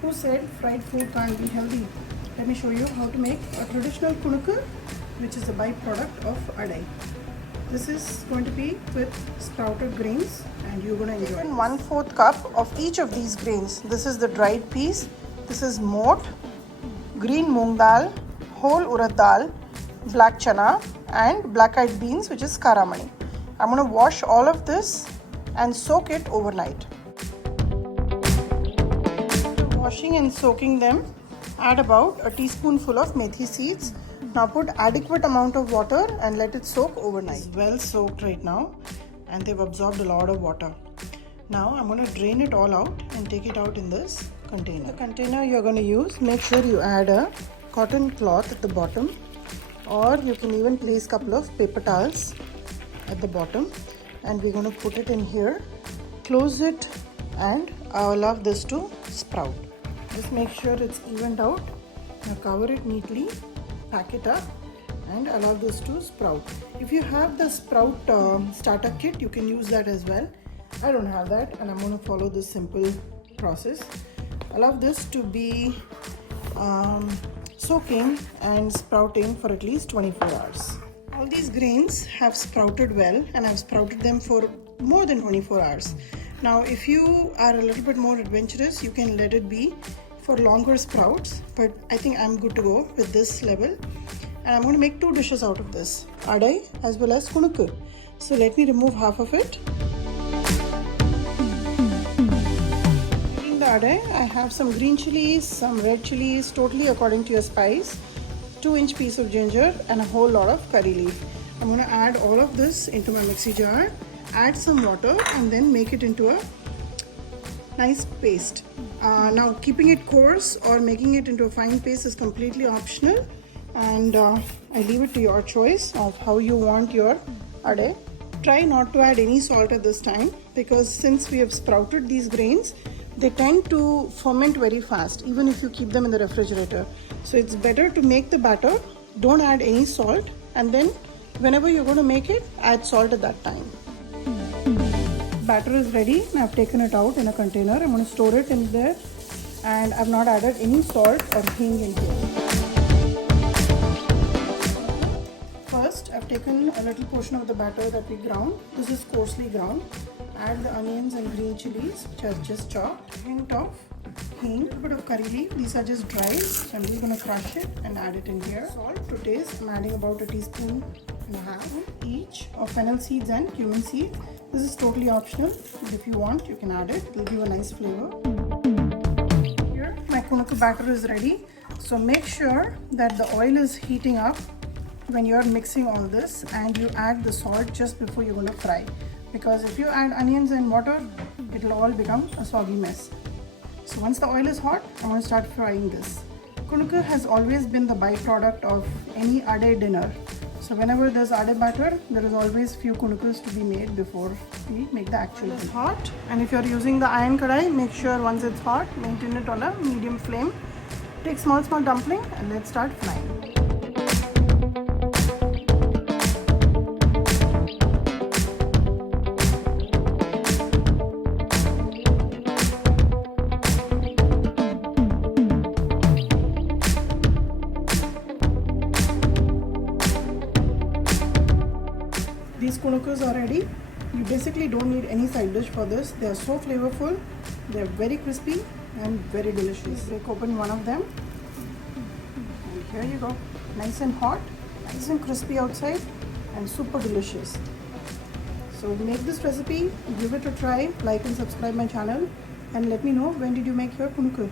Who said fried food can't be healthy? Let me show you how to make a traditional kunuku, which is a byproduct of adai. This is going to be with sprouted grains and you're going to enjoy. 1/4 cup of each of these grains. This is the dried peas, this is mot, green moong dal, whole urad dal, black chana and black eyed beans, which is karamani. I'm going to wash all of this and soak it overnight. Washing and soaking them, add about a teaspoonful of methi seeds. Now put adequate amount of water and let it soak overnight. It's well soaked right now and they've absorbed a lot of water. Now I'm going to drain it all out and take it out in this container. The container you're going to use, make sure you add a cotton cloth at the bottom, or you can even place a couple of paper towels at the bottom, and we're going to put it in here, close it and allow this to sprout. Just make sure it's evened out. Now cover it neatly, pack it up and allow this to sprout. If you have the sprout starter kit, you can use that as well. I don't have that and I'm going to follow this simple process. Allow this to be soaking and sprouting for at least 24 hours. All these grains have sprouted well and I've sprouted them for more than 24 hours. Now if you are a little bit more adventurous, you can let it be for longer sprouts, but I think I'm good to go with this level. And I'm going to make 2 dishes out of this, adai as well as kunuku. So let me remove half of it. In the adai, I have some green chilies, some red chilies, totally according to your spice, 2-inch piece of ginger and a whole lot of curry leaf. I'm going to add all of this into my mixie jar, add some water and then make it into a nice paste. Now keeping it coarse or making it into a fine paste is completely optional, and I leave it to your choice of how you want your adai. Try not to add any salt at this time, because since we have sprouted these grains, they tend to ferment very fast even if you keep them in the refrigerator. So it's better to make the batter, don't add any salt, and then whenever you're going to make it, add salt at that time. Batter is ready and I've taken it out in a container. I'm going to store it in there, and I've not added any salt or hing in here. First, I've taken a little portion of the batter that we ground. This is coarsely ground. Add the onions and green chilies, which I've just chopped. Hint of hing, a little bit of curry leaf. These are just dried, so I'm just going to crush it and add it in here. Salt to taste. I'm adding about a teaspoon and a half each of fennel seeds and cumin seeds. This is totally optional, but if you want, you can add it. It will give a nice flavor. Here, my kunuku batter is ready. So make sure that the oil is heating up when you're mixing all this, and you add the salt just before you're going to fry. Because if you add onions and water, it will all become a soggy mess. So once the oil is hot, I'm going to start frying this. Kunuku has always been the byproduct of any adai dinner. So whenever there's adai batter, there is always few kunukus to be made before we make the actual. It's hot, and if you're using the iron kadai, make sure once it's hot, maintain it on a medium flame. Take small dumpling and let's start frying. These kunukus are ready. You basically don't need any side dish for this. They are so flavorful, they are very crispy and very delicious. Break open one of them, and here you go. Nice and hot, nice and crispy outside, and super delicious. So make this recipe, give it a try, like and subscribe my channel, and let me know when did you make your kunuku.